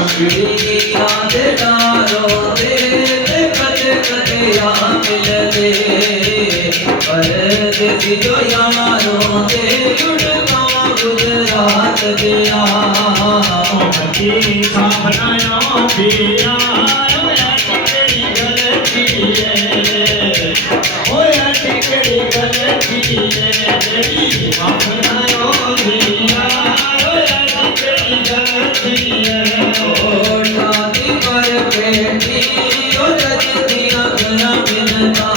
याद डारो दे कदे कदे या मिलदे परदेसी जो यारो दे उड़गा गुजरात दिया की सामना पिया टिकड़ी गलती है ओया टिकड़ी गलती है तेरी अपनायो पिया ओया टिकड़ी गलती है ओ शादी पर बेटी ओ जजदिया गया मिलता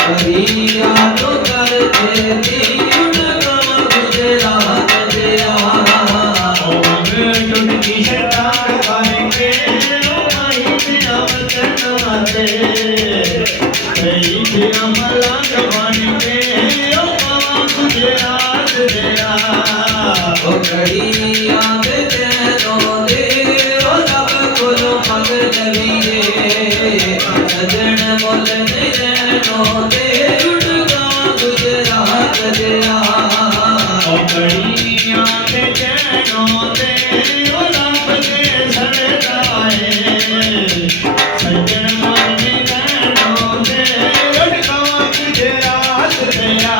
कभी याद करते थी उड़गा गुजरात दिया याद तेरो दे ओ सब कोलो मगर जवीए सजन बोल नैनो दे उड़गा गुजरात दिया याद तेरो दे ओ रब दे सरदाए सजन बोल नैनो दे उड़गा गुजरात दिया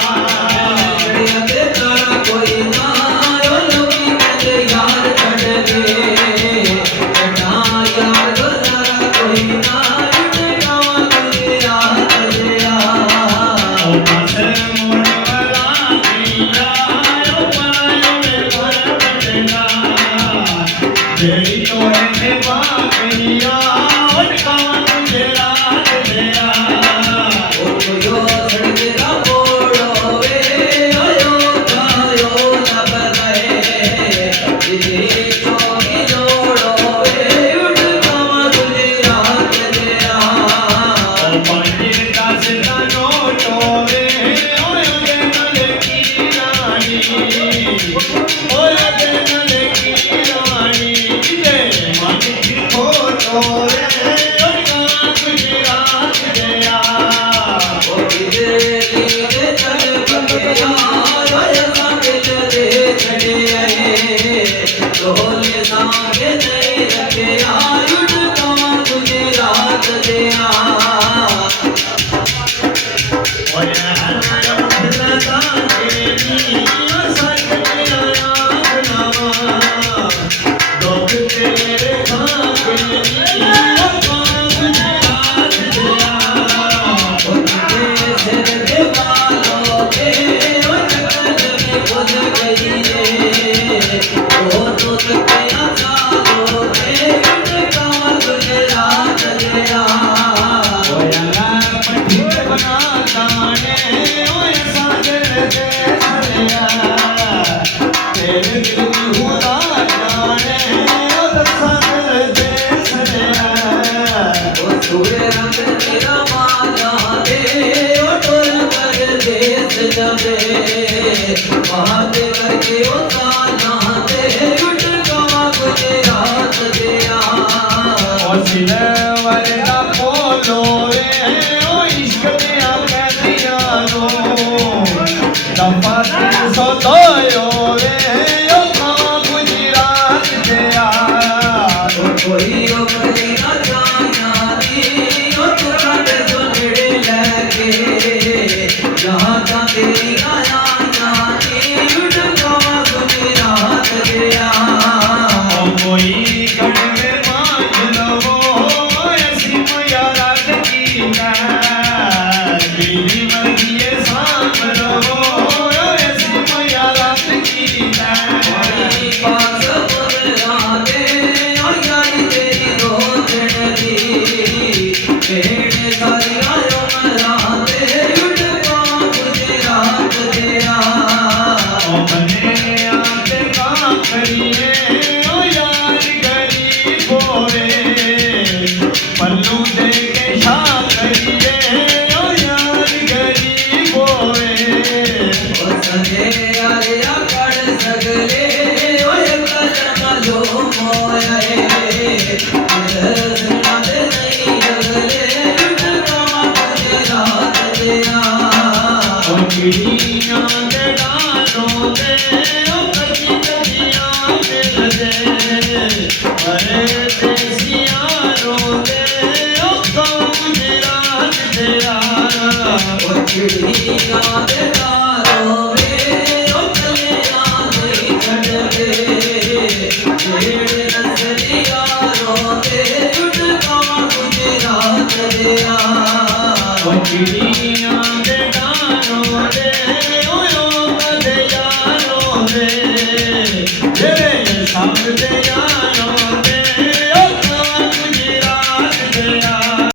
चिड़िया दे तारो